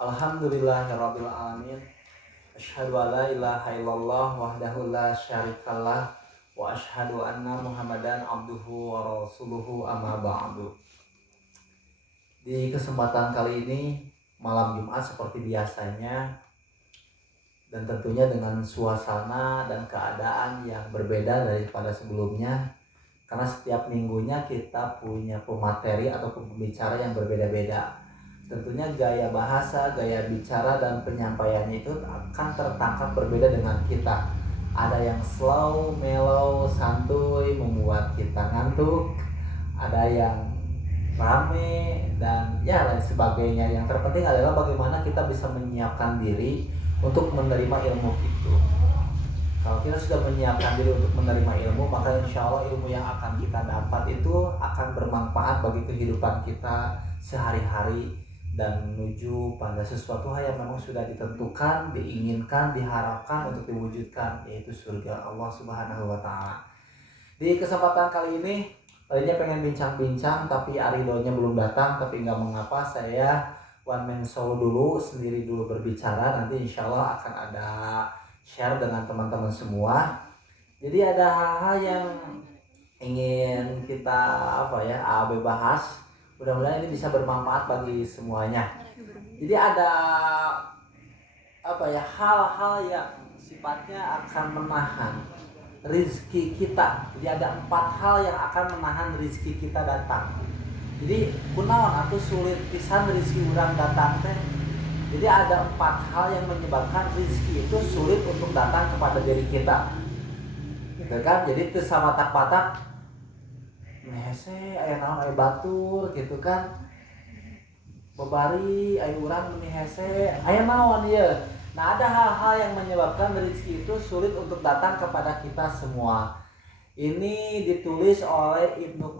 Alhamdulillahirabbil alamin. Asyhadu an la ilaha illallah wahdahu la syarikalah wa asyhadu anna Muhammadan abduhu wa rasuluhu amma ba'du. Di kesempatan kali ini malam Jumat seperti biasanya dan tentunya dengan suasana dan keadaan yang berbeda daripada sebelumnya karena setiap minggunya kita punya pemateri atau pembicara yang berbeda-beda. Tentunya gaya bahasa, gaya bicara, dan penyampaiannya itu akan tertangkap berbeda dengan kita. Ada yang slow, mellow, santuy, membuat kita ngantuk. Ada yang rame, dan ya lain sebagainya. Yang terpenting adalah bagaimana kita bisa menyiapkan diri untuk menerima ilmu itu. Kalau kita sudah menyiapkan diri untuk menerima ilmu, maka insya Allah ilmu yang akan kita dapat itu akan bermanfaat bagi kehidupan kita sehari-hari dan menuju pada sesuatu hal yang memang sudah ditentukan, diinginkan, diharapkan untuk diwujudkan, yaitu surga Allah Subhanahu wa Ta'ala. Di kesempatan kali ini, tadinya pengen bincang-bincang, tapi Aridonya belum datang, tapi nggak mengapa, saya one man show dulu, sendiri dulu berbicara. Nanti insya Allah akan ada share dengan teman-teman semua. Jadi ada hal-hal yang ingin kita bahas. Mudah-mudahan ini bisa bermanfaat bagi semuanya. Jadi ada hal-hal yang sifatnya akan menahan rizki kita. Jadi ada 4 hal yang akan menahan rizki kita datang. Jadi kunaon atuh sulit pisan rizki urang datang teh. Jadi ada 4 hal yang menyebabkan rizki itu sulit untuk datang kepada diri kita. Gitu kan? Jadi teu samatak-matak hese aya naon aya batur gitu kan. Babari aya urang meni hese aya naon ieu. Nah, ada hal-hal yang menyebabkan rezeki itu sulit untuk datang kepada kita semua. Ini ditulis oleh Ibnul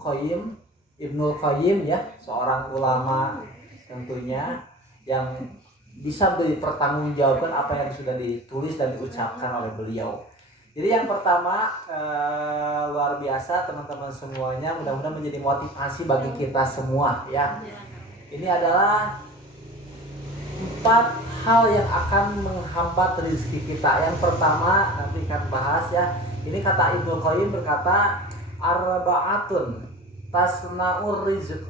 Qayyim ya, seorang ulama tentunya yang bisa dipertanggungjawabkan apa yang sudah ditulis dan diucapkan oleh beliau. Jadi yang pertama luar biasa teman-teman semuanya, mudah-mudahan menjadi motivasi bagi kita semua ya. Ini adalah 4 hal yang akan menghambat rezeki kita. Yang pertama nanti akan bahas ya. Ini kata Ibnu Qayyim berkata, arba'atun tasna'ur rizq.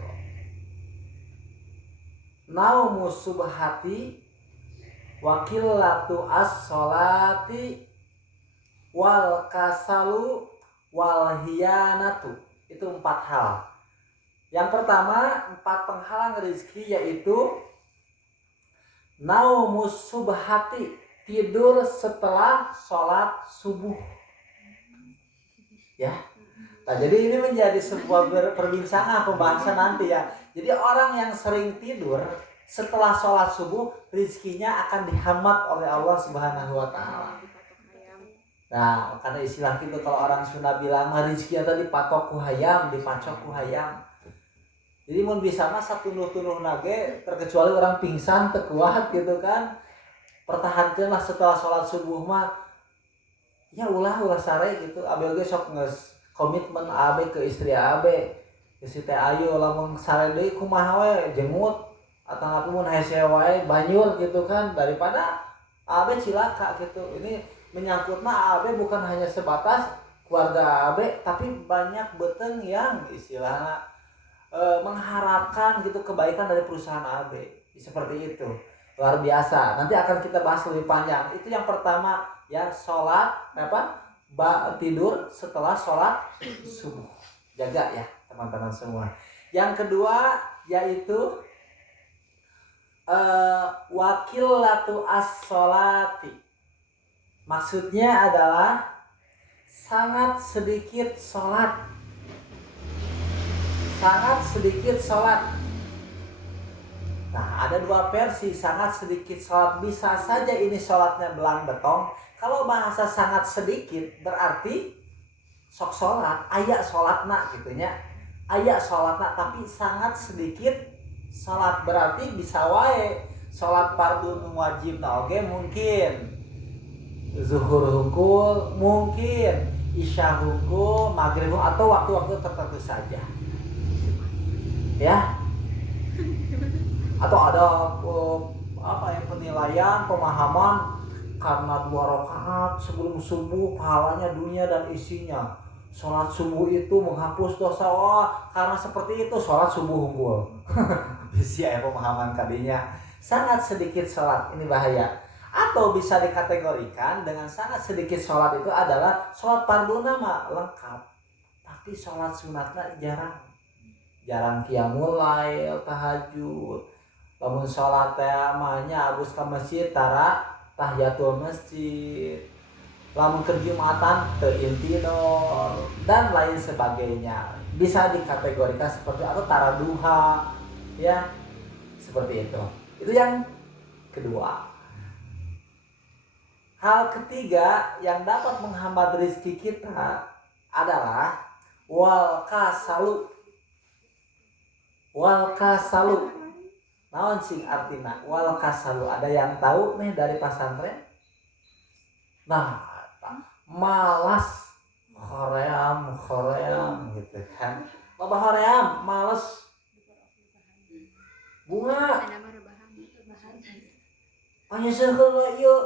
Naumu subhati wa qillatu as-sholati wal kasalu wal hiyanatu. Itu 4 hal. Yang pertama, 4 penghalang rezeki yaitu naumus subhati, tidur setelah sholat subuh. Ya. Nah, jadi ini menjadi sebuah perbincangan pembahasan nanti ya. Jadi orang yang sering tidur setelah sholat subuh, rezekinya akan dihambat oleh Allah Subhanahu wa Ta'ala. Nah, karena istilah itu kalau orang Sunda bilang rezekinya tadi patok ku hayam, dipacok ku hayam. Jadi mun bisa mah satunuh-tunuh nage, terkecuali orang pingsan teu kuat gitu kan. Pertahankeunlah setelah sholat subuh mah. Ya ulah sare gitu. Abel ge sok geus komitmen abe ke istri abe. Geus teh ayo lamun sare deui kumaha we jengut ataupun mun hese wae banyur gitu kan, daripada abe cilaka gitu. Ini menyangkutna abe bukan hanya sebatas keluarga abe, tapi banyak beuteung yang istilahna mengharapkan gitu kebaikan dari perusahaan AB. Seperti itu. Luar biasa. Nanti akan kita bahas lebih panjang. Itu yang pertama ya, sholat tidur setelah sholat subuh. Jaga ya teman-teman semua. Yang kedua yaitu wakillatu as-sholati. Maksudnya adalah sangat sedikit sholat. Sangat sedikit sholat. Nah, ada 2 versi sangat sedikit sholat. Bisa saja ini sholatnya belang betong. Kalau bahasa sangat sedikit berarti sok sholat, aya sholatna gitunya. Aya sholatna tapi sangat sedikit sholat, berarti bisa wae sholat fardu wajibna oge mungkin. Zuhur hukul mungkin, isya hukul, maghrib atau waktu-waktu tertentu saja. Ya, atau ada penyampaian pemahaman karena 2 rakaat sebelum subuh pahalanya dunia dan isinya. Sholat subuh itu menghapus dosa. Karena seperti itu sholat subuh unggul. Bisa ya pemahaman kadinya. Sangat sedikit sholat, ini bahaya. Atau bisa dikategorikan dengan sangat sedikit sholat itu adalah sholat fardu nama lengkap, tapi sholat sunatnya jarang qiyamul lail, tahajud. Lamun sholat temanya abus ke masjid tara tahiyatul masjid, lamun ke Jumatan teintinor dan lain sebagainya. Bisa dikategorikan seperti atau tara duha ya, seperti itu. Itu yang kedua. Hal ketiga yang dapat menghambat rezeki kita adalah wal kasalu. Naon sing artina wal kasalu? Ada yang tahu nih dari pesantren? Nah, malas, hoream gitu kan. Loba hoream, males. Bunga. Panyeuseukeun we ieu.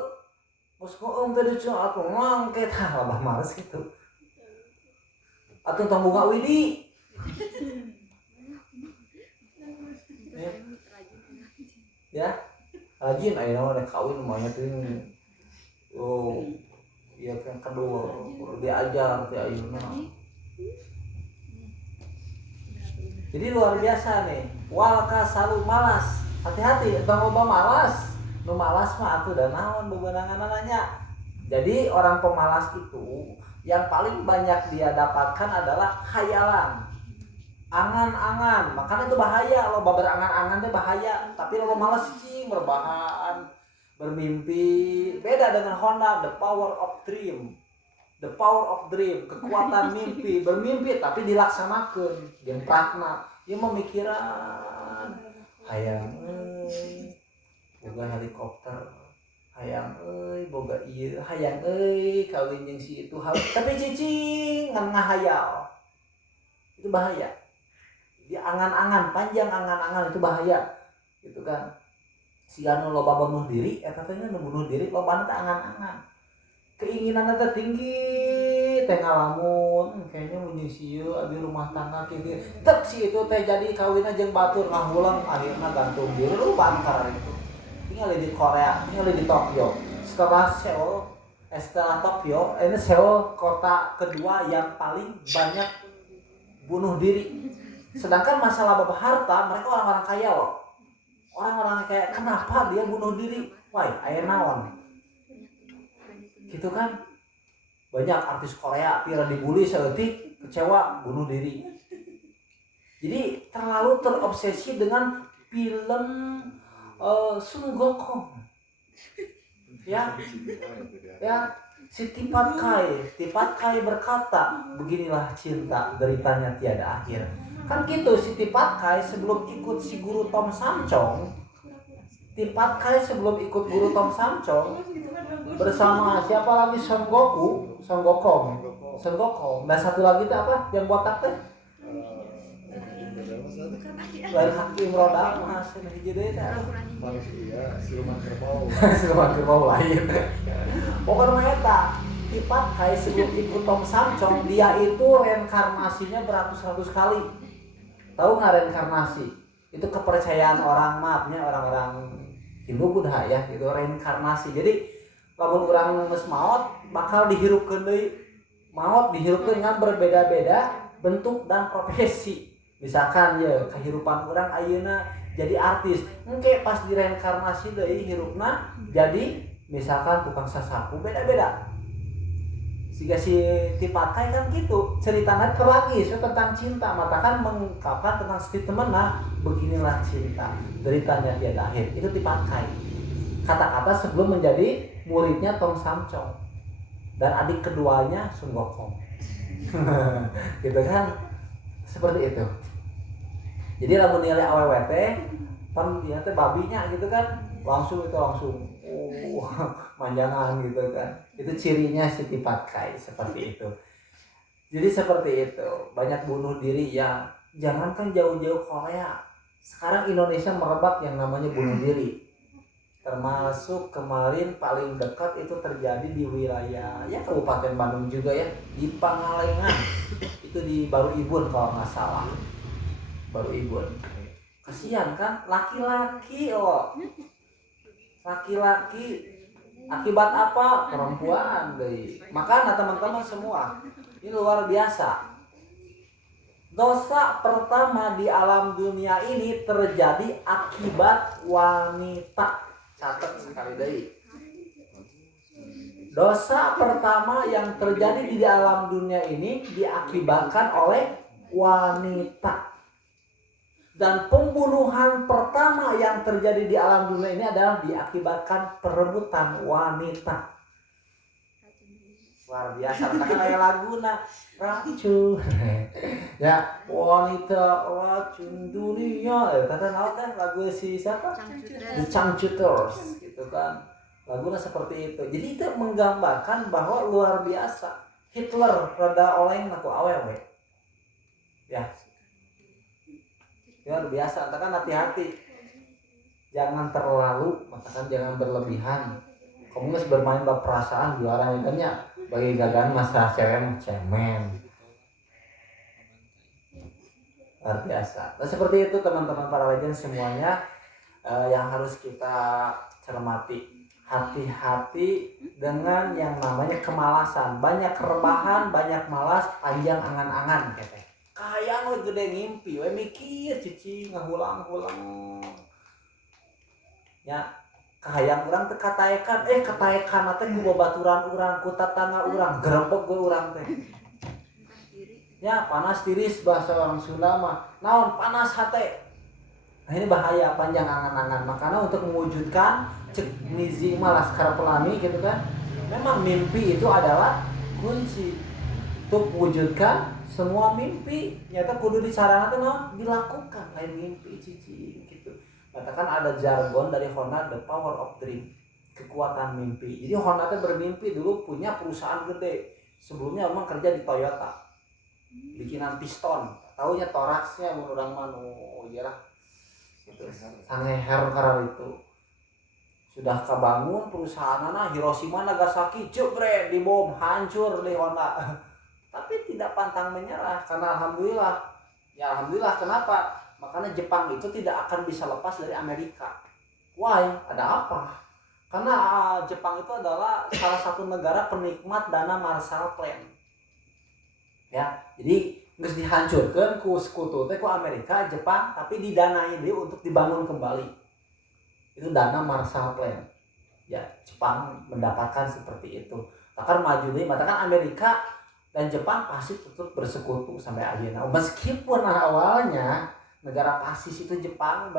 Mus ngoem teh dicu atuh ngangket loba males gitu. Atuh tong bunga widi. Ya, rajin aya mah kawin mah teh. Oh, iya kan kedua diajar teh ayeuna. Jadi luar biasa nih. Wal kasalu malas. Hati-hati tong loba malas. Nu malas mah atuh da naon bebeunanganna nanya. Jadi orang pemalas itu yang paling banyak dia dapatkan adalah khayalan. Angan-angan, makanya itu bahaya. Loba berangan-angan teh bahaya. Tapi loba malas cing berbahan, bermimpi. Beda dengan Honda, the power of dream. The power of dream, kekuatan mimpi, bermimpi tapi dilaksanakan, yang prakna, yang memikiran, hayang boga helikopter, hayang boga ieu, hayang kawin jeung si itu, tapi cicing ngan ngahayal, itu bahaya. Dia angan-angan, panjang angan-angan itu bahaya, gitu kan. Si anu loba bunuh diri, katanya nu bunuh diri loba teh angan-angan. Keinginan teh tinggi teh ngalamun kayaknya mun sieu abi rumah tangga kieu tek si itu teh jadi kawinna jeung batur ngahulang akhirna gantung diri lu bangkar itu. Tinggal di Korea, tinggal di Tokyo. Setelah Tokyo, ini Seoul kota kedua yang paling banyak bunuh diri. Sedangkan masalah bab harta mereka orang-orang kaya loh. Orang-orang kaya kenapa dia bunuh diri? Wah, aya naon? Gitu kan, banyak artis Korea pira dibully seetik kecewa bunuh diri. Jadi terlalu terobsesi dengan film Sun Gokong ya si Tipat Kai berkata beginilah cinta deritanya tiada akhir kan gitu. Si Tipat Kai sebelum ikut si guru Tom Samcong, bersama siapa lagi Son Gokong. Dan satu lagi itu apa yang botak teh? Lain Hakim Roda Mas hiji deui teh. Siluman kerbau lain. Pokoknya eta Tipat Kai sebelum ikut Tom Samcong dia itu reinkarnasinya beratus-ratus kali. Tahu nggak reinkarnasi? Itu kepercayaan orang-orang Hindu Buddha ya, itu reinkarnasi. Jadi lamun urang geus maot bakal dihirupkeun deui. Maot dihirupkeun dengan berbeda-beda bentuk dan profesi. Misalkan ya kehidupan urang ayeuna jadi artis, engke pas direinkarnasi deui hirupna jadi misalkan tukang sasapu, beda-beda. Siga si Tipat Kai kan gitu, ceritanya terlagi tentang cinta, matakan mengungkapkan tentang statementnya beginilah cinta, deritanya tiada akhir. Itu Tipat Kai. Kata-kata sebelum menjadi muridnya Tom Samcong dan adik keduanya Sun Gokong. Gitu kan, seperti itu. Jadi lamun nilai awet pan dia teh babinya gitu kan, langsung manjangan gitu kan. Itu cirinya si Tipat Kai seperti itu. Jadi seperti itu, banyak bunuh diri ya. Jangankan jauh-jauh Korea, sekarang Indonesia merebak yang namanya bunuh diri. Termasuk kemarin paling dekat itu terjadi di wilayah ya Kabupaten Bandung juga ya, di Pangalengan. Itu di Baru Ibun kalau nggak salah. Baru Ibun. Kasihan kan laki-laki laki-laki akibat apa? Perempuan deh. Makanya teman-teman semua, ini luar biasa. Dosa pertama di alam dunia ini terjadi akibat wanita. Catat sekali deh. Dosa pertama yang terjadi di alam dunia ini diakibatkan oleh wanita. Dan pembunuhan pertama yang terjadi di alam dunia ini adalah diakibatkan perebutan wanita. Luar biasa, katakan kayak lagu racun. Ya, wanita racun dunia. Kata kan lagu si siapa? The Changcuters gitu kan. Lagunya seperti itu. Jadi itu menggambarkan bahwa luar biasa. Hitler rada oleng aku awewe. Ya. Luar biasa, katakan hati-hati. Jangan terlalu, katakan jangan berlebihan. Kamu harus bermain perasaan juara itu bagi gagan masalah cewek cemen. Luar biasa. Nah, seperti itu teman-teman para legend semuanya yang harus kita cermati. Hati-hati dengan yang namanya kemalasan. Banyak rebahan, banyak malas, panjang angan-angan gitu. Kayak nu gede ngimpi, we mikir cici ngahulang-hulang. Ya, kahayang urang teh kataekan, kataekan teh ku babaturan urang, ku tatangga urang, grebeg ge urang teh. Ya, panas tiris bahasa orang Sunda mah. Naon panas hate. Nah, ini bahaya panjang angan-angan. Makanya untuk mewujudkan cek nizi Laskar Pelangi gitu kan. Memang mimpi itu adalah kunci untuk mewujudkan semua mimpi. Nyata kudu disarana teh dilakukan lain mimpi cici gitu. Katakan ada jargon dari Honda, the power of dream, kekuatan mimpi. Jadi Honda teh bermimpi dulu punya perusahaan gede. Sebelumnya memang kerja di Toyota. Bikinan piston, taunya toraksnya urang manu iyalah. Gitu. Sangeher karena itu sudah kebangun perusahaan Hiroshima Nagasaki jebret dibom hancur di Honda. Tapi tidak pantang menyerah karena alhamdulillah kenapa? Makanya Jepang itu tidak akan bisa lepas dari Amerika. Why? Ada apa? Karena Jepang itu adalah salah satu negara penikmat dana Marshall Plan. Ya, jadi geus dihancurkeun ku sekutu teh ku Amerika, Jepang, tapi didanai dia untuk dibangun kembali. Itu dana Marshall Plan. Ya, Jepang mendapatkan seperti itu. Bahkan maju deui, matakan Amerika dan Jepang pasti tetap bersekutu sampai akhirnya. Meskipun awalnya negara Pasis itu Jepang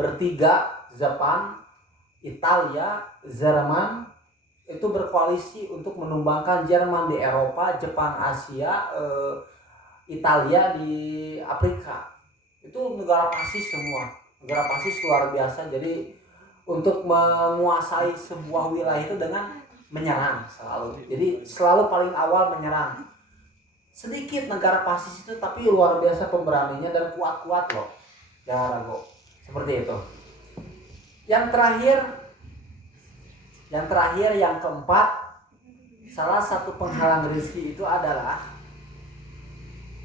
bertiga, Jepang, Italia, Jerman itu berkoalisi untuk menumbangkan Jerman di Eropa, Jepang Asia, Italia di Afrika. Itu negara Pasis semua. Negara Pasis luar biasa. Jadi untuk menguasai sebuah wilayah itu dengan menyerang selalu. Jadi selalu paling awal menyerang. Sedikit negara Pasis itu tapi luar biasa pemberaninya dan kuat-kuat loh. Jangan ragu. Seperti itu. Yang terakhir yang keempat, salah satu penghalang rezeki itu adalah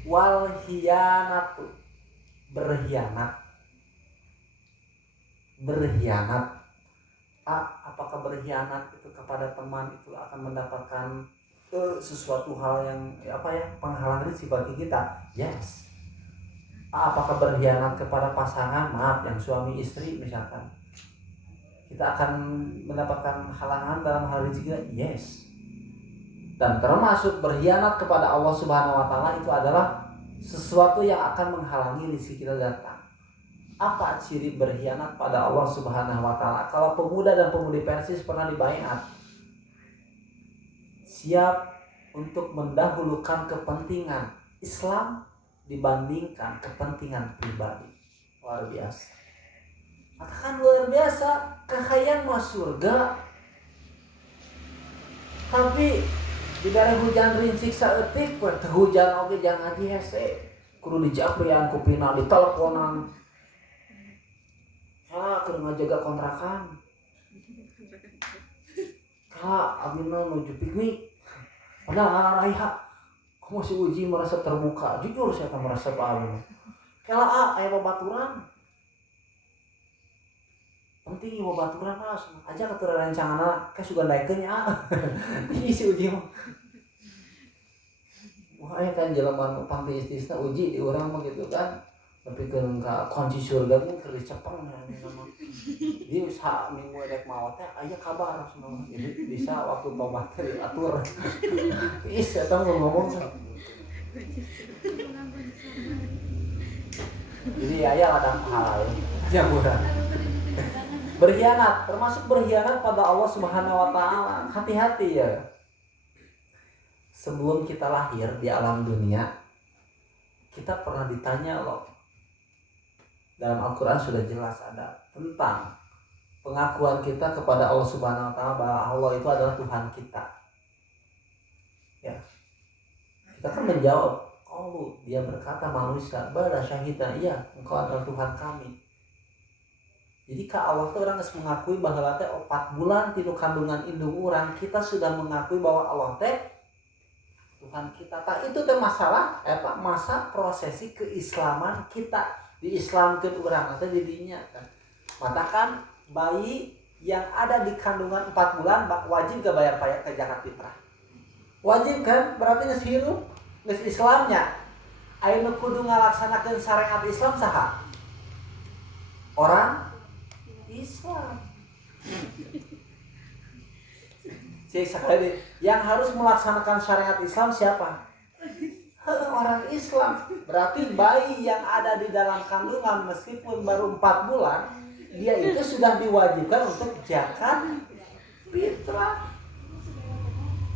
wal khiyanatu, berkhianat. Apakah berkhianat itu kepada teman itu akan mendapatkan sesuatu hal yang penghalang rezeki bagi kita? Yes. Apakah berkhianat kepada pasangan, maaf yang suami istri misalkan, kita akan mendapatkan halangan dalam hal rezeki kita? Yes. Dan termasuk berkhianat kepada Allah Subhanahu wa taala itu adalah sesuatu yang akan menghalangi rezeki kita datang. Apa ciri berkhianat pada Allah Subhanahu wa taala? Kalau pemuda dan pemudi Persis pernah dibaiat, siap untuk mendahulukan kepentingan Islam dibandingkan kepentingan pribadi. Luar biasa. Katakan luar biasa, kahayang mah surga. Tapi dibere hujan rincik saeutik, teu hujan oge jangan ngaji hese. Kudu dijaprian ku pina diteleponan. Kala keur ngajaga kontrakan. Kala abdi nuju piknik. Padahal raiha. Kamu si Uji merasa terbuka. Jujur saya merasa paling. Kala aya babaturan. Penting babaturan mas. Aja ke rencangan ke sugan daikeun nya. Ini si Uji mah. Wah kan jelema panti istisna Uji di urang mah gitu kan. Tapi ke kunci surga mah keur dicepeng nama. Dia usaha minggu rek maot teh aya kabar semua. Jadi bisa waktu tobat teh diatur. Is eta ngomong. Jadi aya ladang hal yang urang. Berkhianat, termasuk berkhianat pada Allah Subhanahu wa taala. Hati-hati ya. Sebelum kita lahir di alam dunia, kita pernah ditanya loh. Dalam Al-Qur'an sudah jelas ada tentang pengakuan kita kepada Allah Subhanahu wa taala bahwa Allah itu adalah Tuhan kita. Ya. Kita kan menjawab, "Oh, dia berkata manusia, bala syahida, iya, engkau adalah Tuhan kami." Jadi ka Allah teh urang geus mengakui bahwa teh 4 bulan tinu kandungan indung urang kita sudah mengakui bahwa Allah teh Tuhan kita. Tah itu teh masalah eta masa prosesi keislaman kita. Diislamkeun urang teh di dinya kan. Matakan bayi yang ada di kandungan 4 bulan wajib gak bayar pajak ke zakat fitrah. Wajib kan? Berarti geus hirup, geus Islamnya. Aya nu kudu ngalaksanakeun syariat Islam saha? Orang Islam. Sekali yang harus melaksanakan syariat Islam siapa? Orang Islam. Berarti bayi yang ada di dalam kandungan meskipun baru 4 bulan, dia itu sudah diwajibkan untuk zakat fitrah.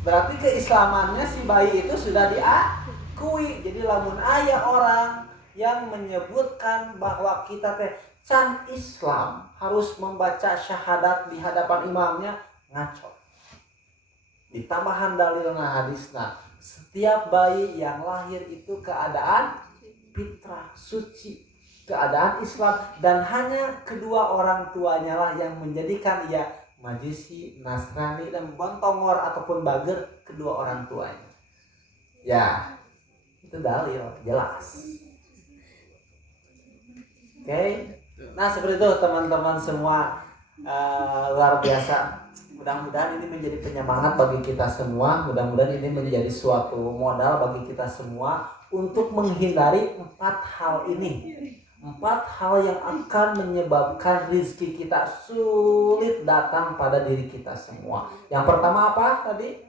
Berarti keislamannya si bayi itu sudah diakui. Jadi lamun aya orang yang menyebutkan bahwa kita teh can Islam harus membaca syahadat di hadapan imamnya, ngaco. Ditambahan dalilna hadisna, setiap bayi yang lahir itu keadaan fitrah, suci, keadaan Islam, dan hanya kedua orang tuanya lah yang menjadikan ia Majusi, Nasrani, dan bontongor ataupun bager kedua orang tuanya. Ya, itu dalil jelas. Oke. Nah seperti itu teman-teman semua, luar biasa. Mudah-mudahan ini menjadi penyemangat bagi kita semua. Mudah-mudahan ini menjadi suatu modal bagi kita semua untuk menghindari 4 hal ini. 4 hal yang akan menyebabkan rezeki kita sulit datang pada diri kita semua. Yang pertama apa tadi?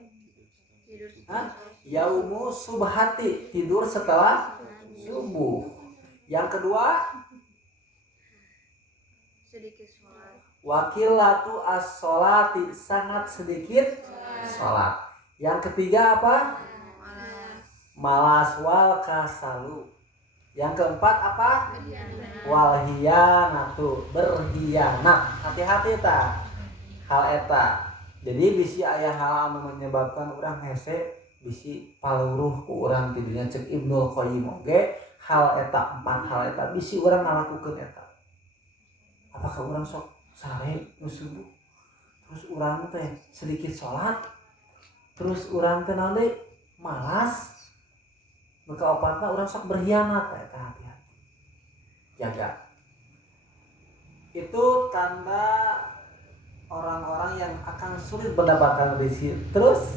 Yaumu subhati, tidur setelah subuh. Yang kedua, sedikit sholat. Wakilatu as-sholati, sangat sedikit sholat. Yang ketiga apa? Malas wal kasalu. Yang keempat apa? Walhiyanatu, berhianat. Hati-hati ta hal eta. Jadi bisi aya hal anu menyebabkan urang hese, bisi paluruh ku urang tidinya cek Ibnul Qayyim oge. Hal eta 4 hal eta bisi urang ngalakukeun eta. Apakah urang sok sare nu subuh, terus urang teh sedikit sholat, terus urang teh naon deui malas, maka opatna urang sok berkhianat. Eta hati-hati, jaga. Itu tanda orang-orang yang akan sulit mendapatkan rezeki. Terus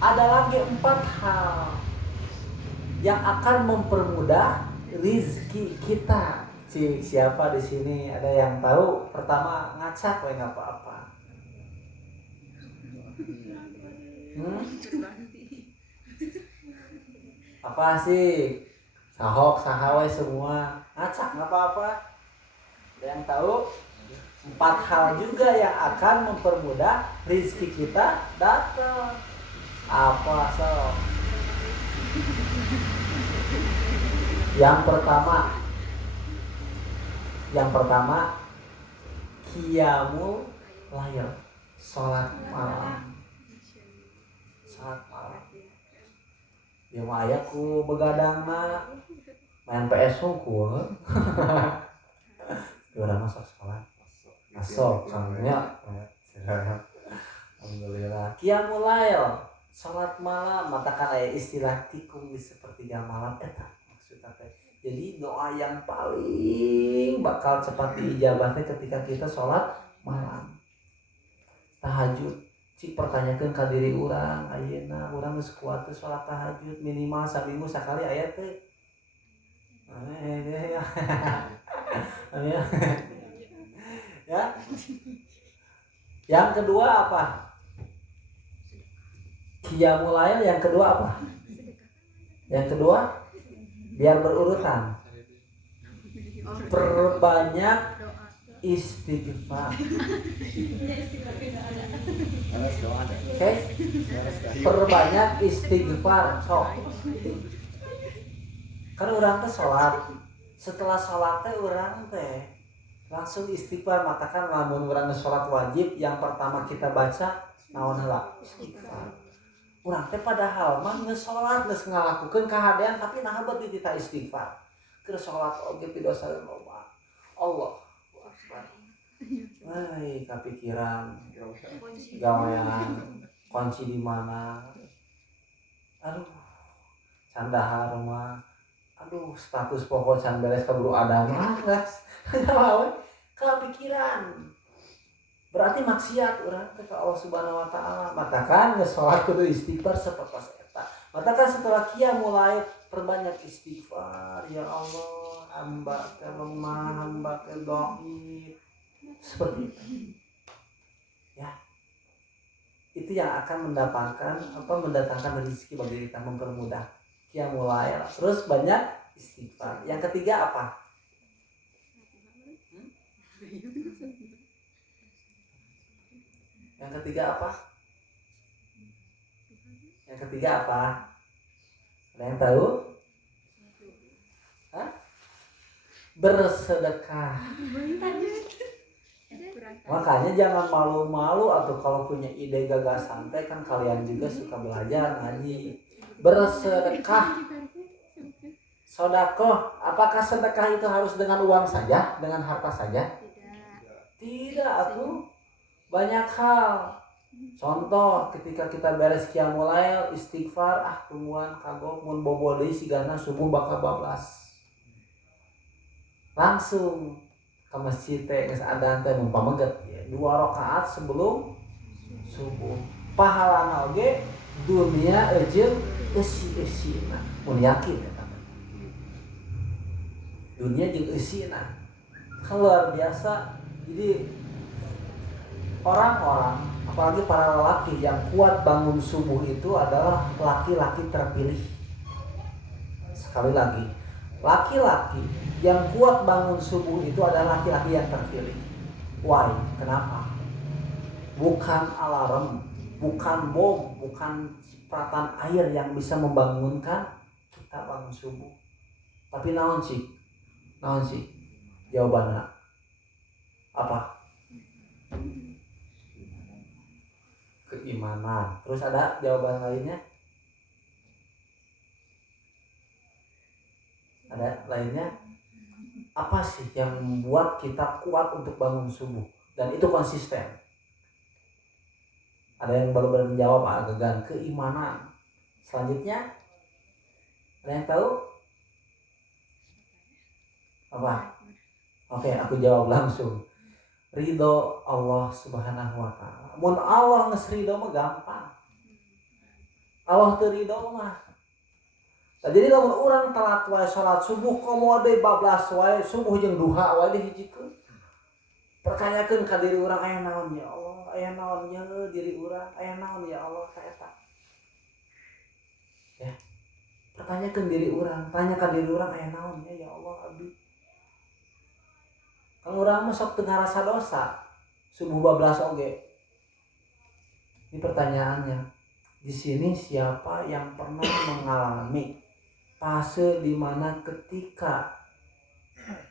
ada lagi 4 hal yang akan mempermudah rezeki kita. Siapa di sini ada yang tahu? Pertama, ngacak we enggak apa-apa. Apa sih? Sahok, sahawe semua. Ngacak enggak apa-apa. Ada yang tahu? 4 hal juga yang akan mempermudah rezeki kita datang. Apa so? Yang pertama qiyamul lail, salat malam. Salat malam. Ya mah aya ku begadangna main PS hungkul. Orang masuk sekolah masuk kamunya alhamdulillah. Qiyamul lail salat malam matakan aya istilah tikung di sepertiga malam eta maksudna teh. Jadi doa yang paling bakal cepat diijabah teh ketika kita salat malam. Tahajud cik pertanyakeun ka diri urang ayeuna urang geus kuat teh salat tahajud minimal saminggu sakali aya teh. Ya. Yang kedua apa? Qiyamul lail yang kedua apa? Yang kedua biar berurutan. Perbanyak istighfar. Oke? Perbanyak istighfar. Sok. Kan urang teh salat. Setelah salat teh urang teh langsung istighfar matakan lamun urang salat wajib yang pertama kita baca naon heula? Istighfar. Urang teh padahal mah geus salat geus ngalakukeun kahadean tapi naha beuti ditita istighfar. Keur salat oge pidosakeun loba. Allahu Akbar. Ai kapikiran gawean kunci di mana. Aduh. Can dahar mah. Aduh, status pokok can beres kaburu ada mah geus. Kapikiran. Berarti maksiat urang teh ka Allah Subhanahu wa taala. Matakan geus salat kudu istighfar sapertos eta. Matakan setelah qiyamul lail perbanyak istighfar. Ya Allah, hamba teh lemah, hamba teh dhaif. Seperti itu. Ya. Itu yang akan mendatangkan rezeki bagi kita, mempermudah qiyamul lail. Terus banyak istighfar. Yang ketiga apa? Yang ketiga apa? Yang ketiga apa? Ada yang tahu? Hah? Bersedekah. Makanya jangan malu-malu atau kalau punya ide gagasan teh kan kalian juga suka belajar ngaji. Bersedekah. Sedekah, apakah sedekah itu harus dengan uang saja, dengan harta saja? Tidak, atuh. Banyak hal. Contoh ketika kita beres qiyamul lail istighfar tungguan kagok mun bobo deui sigana subuh bakal bablas. Langsung ke masjid teh geus adzan teh mun pameget 2 rakaat sebelum subuh. Pahalana oge dunia jeung eusi-eusina. Mun yakin eta. Dunia jeung eusina. Luar biasa. Jadi orang-orang apalagi para lelaki yang kuat bangun subuh itu adalah laki-laki terpilih. Sekali lagi, laki-laki yang kuat bangun subuh itu adalah laki-laki yang terpilih. Why? Kenapa? Bukan alarm, bukan bom, bukan cipratan air yang bisa membangunkan kita bangun subuh. Tapi naon sih? Jawabannya apa? Keimanan. Terus ada jawaban lainnya? Ada lainnya? Apa sih yang membuat kita kuat untuk bangun subuh dan itu konsisten? Ada yang baru menjawab agan keimanan. Selanjutnya ada yang tahu? Apa? Oke, aku jawab langsung. Ridho Allah Subhanahu wa taala. Mun Allah geus ridho mah gampang. Allah teu ridho mah. Jadi lamun urang telat wae salat subuh komo deui bablas wae subuh jeung duha wae dihijikeun. Pertanyakeun ka diri urang aya naon ya Allah? Aya naon ya diri urang? Aya naon ya Allah ka eta? Ya. Pertanyakeun diri urang, tanya ka diri urang aya naon ya Allah abdi. Kalau urang mah sok teu ngarasa dosa. Subuh bablas oge. Ini pertanyaannya. Di sini siapa yang pernah mengalami fase di mana ketika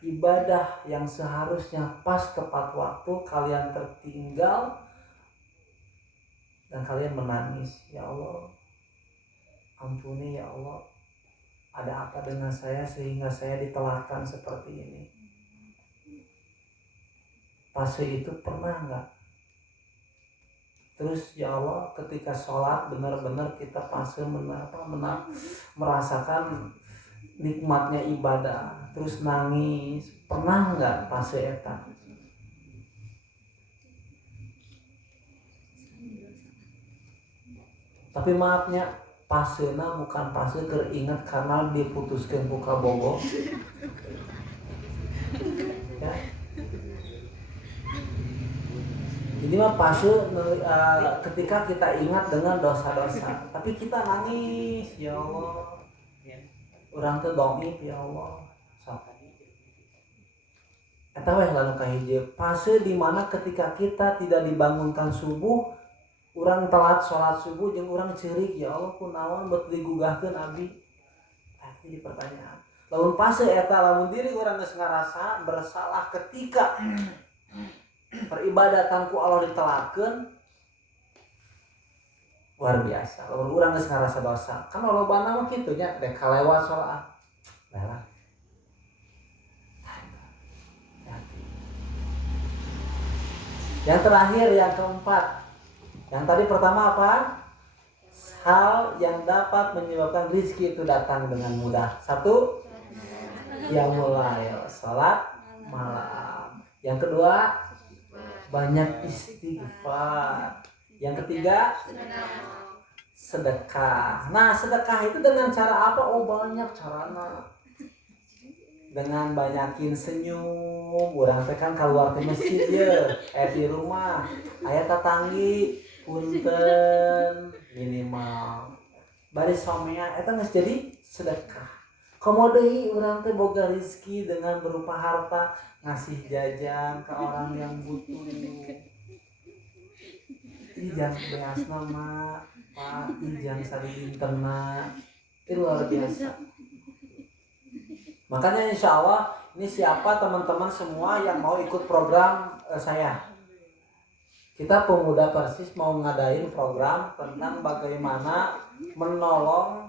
ibadah yang seharusnya pas tepat waktu kalian tertinggal dan kalian menangis, ya Allah, ampuni ya Allah, ada apa dengan saya sehingga saya ditelatkan seperti ini? fase itu pernah nggak? Terus ya Allah ketika sholat benar-benar kita fase merasakan nikmatnya ibadah, terus nangis, pernah nggak fase eta? Tapi maafnya pasena bukan fase keringat karena diputuskan buka bogo ya. Ini mah fase ketika kita ingat dengan dosa-dosa, tapi kita nangis, ya Allah, orang tuh dhaif ya Allah. Eta we lalu ka hiji fase di mana ketika kita tidak dibangunkan subuh, urang telat sholat subuh jeung urang ceurik, ya Allah kunaon bet digugahkeun abdi. Tapi pertanyaan, lamun fase eta lamun diri urang geus ngarasa bersalah ketika peribadatan ku Allah ditelatkeun, luar biasa. Lamun urang geus ngarasa dosa, kan lolobana mah kitu nya, dek kalewat sholat. Nah, yang terakhir, yang keempat. Yang tadi pertama apa? Hal yang dapat menyebabkan rizki itu datang dengan mudah. Satu, yang mulai sholat malam. Yang kedua, banyak istighfar. Yang ketiga, sedekah. Nah, sedekah itu dengan cara apa? Oh, banyak caranya. Dengan banyakin senyum, urang teh kan keluar ke masjid ya, di rumah aya tatanggi punten minimal bari somea eta geus jadi sedekah. Komo deui urang teh boga rezeki dengan berupa harta, ngasih jajan ke orang yang butuh. Ijang beasna mah Pak, ijang sadintenna. Itu luar biasa. Makanya insya Allah ini siapa teman-teman semua yang mau ikut program saya. Kita Pemuda Persis mau ngadain program tentang bagaimana menolong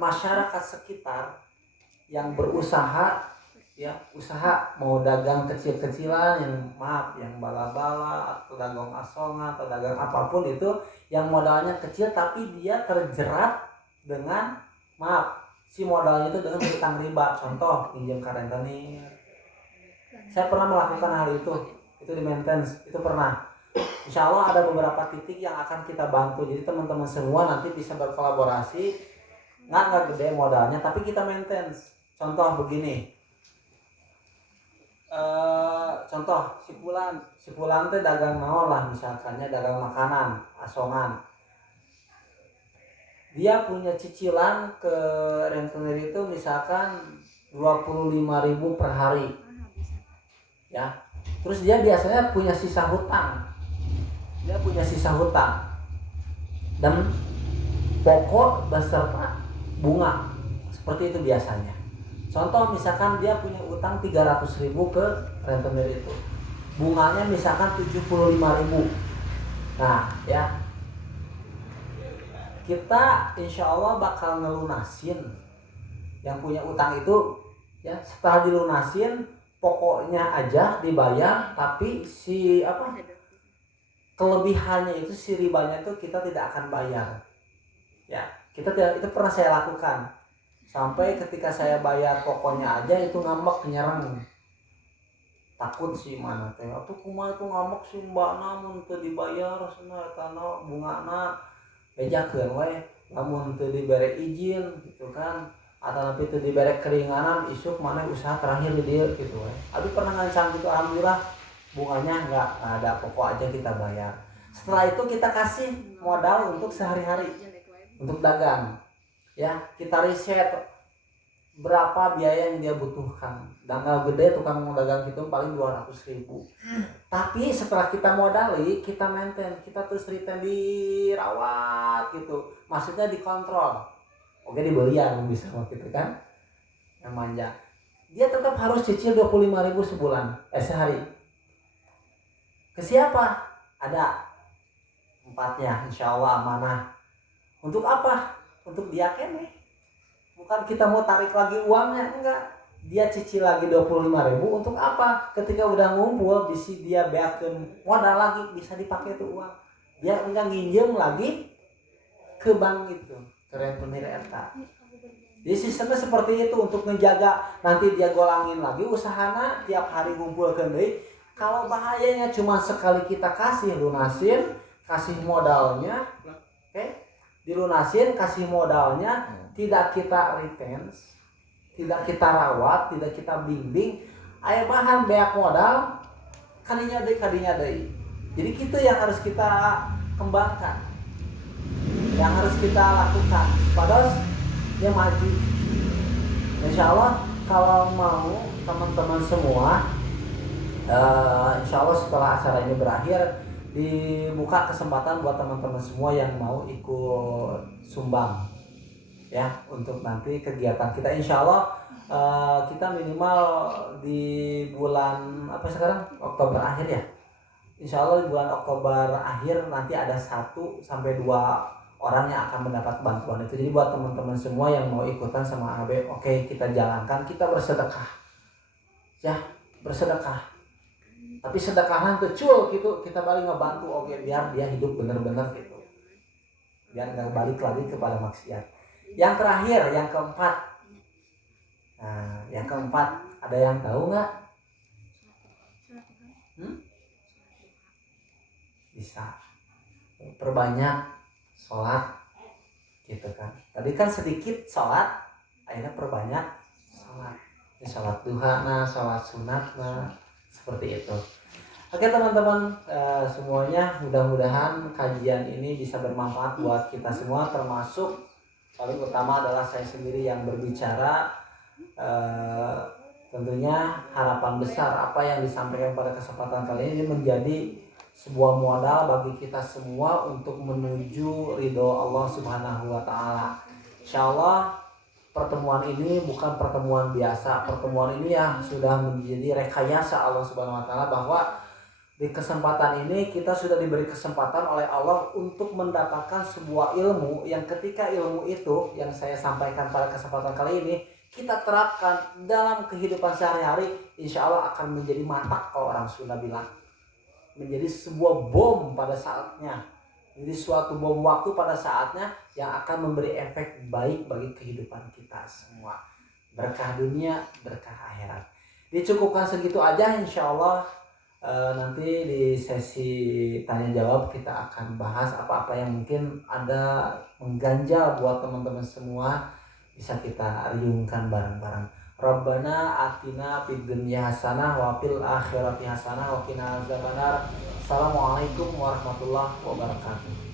masyarakat sekitar yang berusaha, ya usaha mau dagang kecil-kecilan, yang bala-bala atau dagang asongan atau dagang apapun itu yang modalnya kecil tapi dia terjerat dengan si modalnya itu dengan hutang riba, contoh pinjam ke rentenir. Saya pernah melakukan hal itu di maintenance, itu pernah. Insya Allah ada beberapa titik yang akan kita bantu, jadi teman-teman semua nanti bisa berkolaborasi, nggak gede modalnya, tapi kita maintenance. Contoh begini, contoh si Pulan teh dagang naon lah misalkannya, dagang makanan, asongan. Dia punya cicilan ke rentenir itu misalkan 25.000 per hari ya. Terus dia biasanya punya sisa hutang, dan pokok beserta bunga, seperti itu biasanya. Contoh misalkan dia punya utang 300.000 ke rentenir itu, bunganya misalkan 75.000. Nah ya, kita insya Allah bakal ngelunasin yang punya utang itu ya. Setelah dilunasin pokoknya aja dibayar, tapi si kelebihannya itu, si ribanya itu kita tidak akan bayar ya. Itu pernah saya lakukan sampai ketika saya bayar pokoknya aja itu ngambek nyerang, takut sih mana teh atuh kumaha itu ngambek si mbakna mun teu dibayar cenah eta bungana bejakeun we, lamun teu dibere izin gitu kan, atau nanti teu dibere keringanan isuk mana usaha terakhir di dieu gitu we. Abi pernah ngancam gitu, alhamdulillah bunganya enggak ada, pokok aja kita bayar. Setelah itu kita kasih modal untuk sehari-hari, untuk dagang ya. Kita riset berapa biaya yang dia butuhkan. Dagang gede tukang dagang gitu paling 200.000. Tapi setelah kita modali, kita maintain, kita terus retain, dirawat gitu. Maksudnya dikontrol. Oke, dibelian bisa gitu kan. Yang manja. Dia tetap harus cicil 25.000 sebulan, sehari. Ke siapa? Ada 4-nya, insya Allah amanah. Untuk apa? Untuk dia kene. Bukan kita mau tarik lagi uangnya, enggak. dia cicil lagi 25.000 untuk apa? Ketika udah ngumpul bisi dia beakeun modal lagi bisa dipakai tuh uang. Biar enggak nginjem lagi ke bank itu, ke rentenir eta. Jadi sistemnya seperti itu untuk menjaga nanti dia golangin lagi usahana tiap hari ngumpulkeun deui. Kalau bahayanya cuma sekali kita kasih lunasin, kasih modalnya, oke? Dilunasin, kasih modalnya, tidak kita retain, tidak kita rawat, tidak kita bimbing, aya bahan beak modal kadinya deui. Jadi itu yang harus kita kembangkan, yang harus kita lakukan supaya dia maju. Insya Allah kalau mau teman-teman semua, insya Allah setelah acara ini berakhir dibuka kesempatan buat teman-teman semua yang mau ikut sumbang ya untuk nanti kegiatan kita. Insya Allah kita minimal di bulan apa sekarang Oktober akhir ya. Insya Allah di bulan Oktober akhir nanti ada 1 sampai 2 orang yang akan mendapat bantuan itu. Jadi buat teman-teman semua yang mau ikutan sama AB, oke, kita jalankan, kita bersedekah ya, bersedekah. Tapi sedekahan kecil gitu, kita balik ngebantu, oke, biar dia hidup bener-bener gitu, biar nggak balik lagi kepada maksiat. Yang terakhir, yang keempat, nah yang keempat ada yang tahu nggak? Bisa perbanyak sholat gitu kan. Tadi kan sedikit sholat, akhirnya perbanyak sholat. Ya, sholat duha, nah sholat sunat, nah seperti itu. Oke teman-teman, semuanya mudah-mudahan kajian ini bisa bermanfaat buat kita semua, termasuk paling utama adalah saya sendiri yang berbicara. Tentunya harapan besar apa yang disampaikan pada kesempatan kali ini menjadi sebuah modal bagi kita semua untuk menuju ridho Allah Subhanahu wa taala. Insyaallah pertemuan ini bukan pertemuan biasa. Pertemuan ini ya sudah menjadi rekayasa Allah Subhanahu wa taala, bahwa di kesempatan ini kita sudah diberi kesempatan oleh Allah untuk mendapatkan sebuah ilmu yang ketika ilmu itu yang saya sampaikan pada kesempatan kali ini kita terapkan dalam kehidupan sehari-hari, insya Allah akan menjadi matak kalau orang Sunda bilang. Menjadi sebuah bom pada saatnya, menjadi suatu bom waktu pada saatnya yang akan memberi efek baik bagi kehidupan kita semua. Berkah dunia, berkah akhirat. Dicukupkan segitu aja, insya Allah nanti di sesi tanya jawab kita akan bahas apa-apa yang mungkin ada mengganjal buat teman-teman semua, bisa kita riungkan bareng-bareng. Rabbana atina fid dunya hasanah wa fil akhirati hasanah wa qina azabannar. Assalamualaikum warahmatullahi wabarakatuh.